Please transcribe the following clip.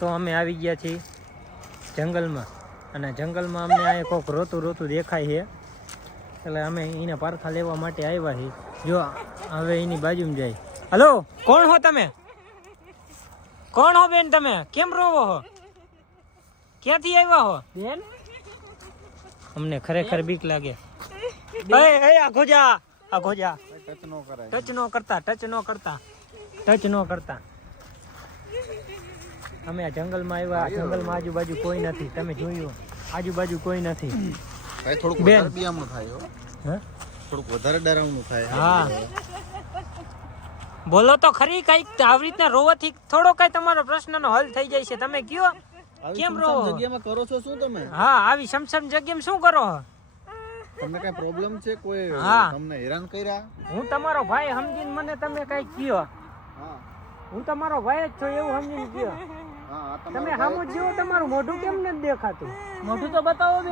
તો અમે આવી ગયા છીએ જંગલમાં, અને જંગલમાં અમને આ કોક રોતું રોતું દેખાય છે, એટલે અમે એને પારખા લેવા માટે આવ્યા છીએ. જો હવે એની બાજુમાં જાય. હલો, કોણ હો તમે? કોણ હો બેન તમે? કેમ રોવો હો? ક્યાંથી આવ્યા હો બેન? અમને ખરેખર બીક લાગે. આખો જા, આખો જા. ટચ નો કરતા, ટચ નો કરતા, ટચ નો કરતા. અમે આ જંગલમાં આવ્યા. જંગલમાં આજુબાજુ કોઈ નથી. તમે જોયું, આજુબાજુ કોઈ નથી. થોડુંક વધારે બીયામણું થાય હો. હે? થોડુંક વધારે ડરાવનું થાય. હા, બોલો તો ખરી. કઈક આવી રીતના રોવાથી થોડો કઈ તમારો પ્રશ્નનો હલ થઈ જાય છે. તમે કયો કેમ રોવો? જગ્યામાં કરો છો શું તમે? હા, આવી સમસમ જગ્યામાં શું કરો? તમને કઈ પ્રોબ્લેમ છે? કોઈ તમને હેરાન કર્યા? હું તમારો ભાઈ સમજીને મને તમે કઈ કયો. હા, હું તમારો ભાઈ જ છું એવું સમજીને કયો. હા, તમે સામું જીવો. તમારું મોઢું કેમ નથી દેખાતું? મોઢું તો બતાવો બે.